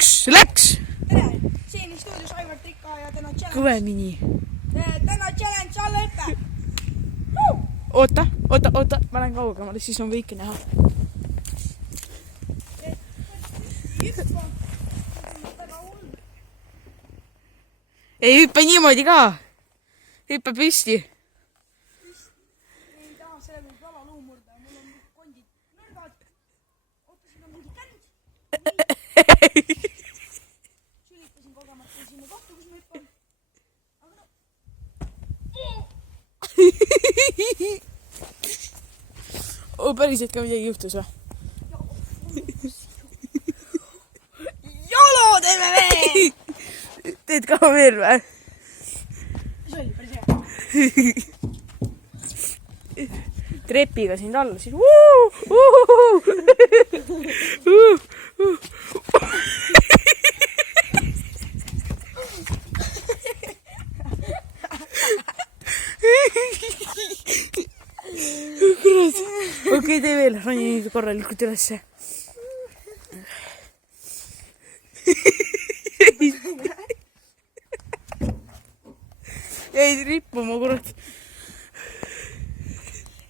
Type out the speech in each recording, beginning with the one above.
Läks! Tere! Siin stuudios Aivar Trika ja täna challenge. Kõvemini. Täna challenge alla hüppe. Oota, ma lähen kaugemale, siis on kõike näha. Ei hüppe niimoodi ka. Hüppe püsti. Ei taha, selle võib jala luu murda ja mul on kondid nõrgad. Oota, siin on mingi känd. Sülitasin kogemata sinna kohta, kus ma hüppan. Aga no. Päriselt ka midagi juhtus või? jolo teeme veel! Teed ka veel või? See oli päris hea. Trepiga sind alla, siis kurat. Okei, tee veel, roni nüüd korralikult ülesse. Jäid rippuma, kurat.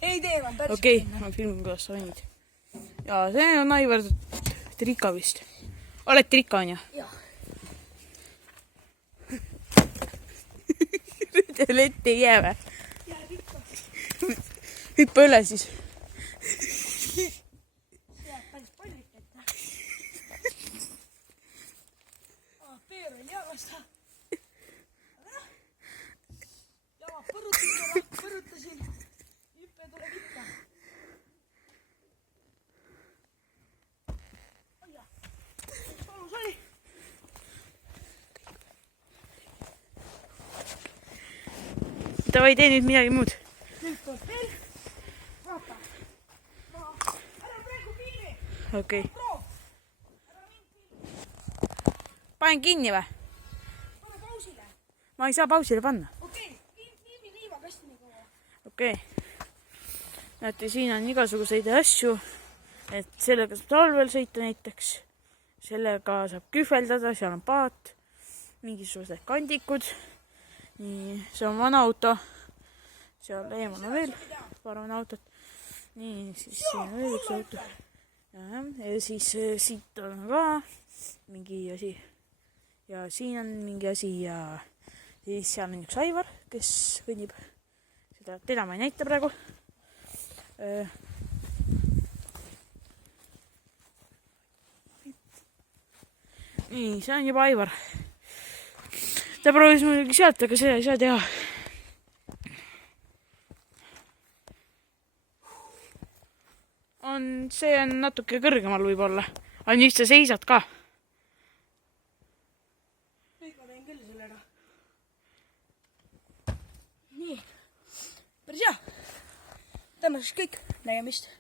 Ei tee enam päris. Okei, ma filmin, kuidas sa ronid. Ja see on Aivar Trika vist. Oled Trika, on ju? Jah. Teile ette ei jää või? Jääb ikka. Hüppa üle siis. Jääb päris palju ette. Peer oli jalast. Jala põrutasin. Hüppe tuleb ikka. Oja. Palus oli. Davai, tee nüüd midagi muud. Nüüd kord veel. Vaata. Ära praegu filmi. Okei. Proov. Ära mind filmi. Panen kinni või? Pane pausile. Ma ei saa pausile panna. Okei. Filmi liivakasti nii kaua. Okei. Näete, siin on igasuguseid asju. Et sellega saab talvel sõita näiteks. Sellega saab kühveldada, seal on paat. Mingisugused kandikud. Nii, see on vana auto. Seal eemal on veel paar vana autot. Nii, siis siin on veel üks auto. Ja siis siit on ka mingi asi. Ja siin on mingi asi ja siis seal on üks Aivar, kes kõnnib. Teda ma ei näita praegu. Nii, see on juba Aivar. Ta proovis muidugi sealt, aga seda ei saa teha. See on natuke kõrgemal võib-olla. Aga nüüd sa seisad ka. Nüüd ma teen küll selle ära. Nii. Päris hea. Tänaseks kõik. Nägemist.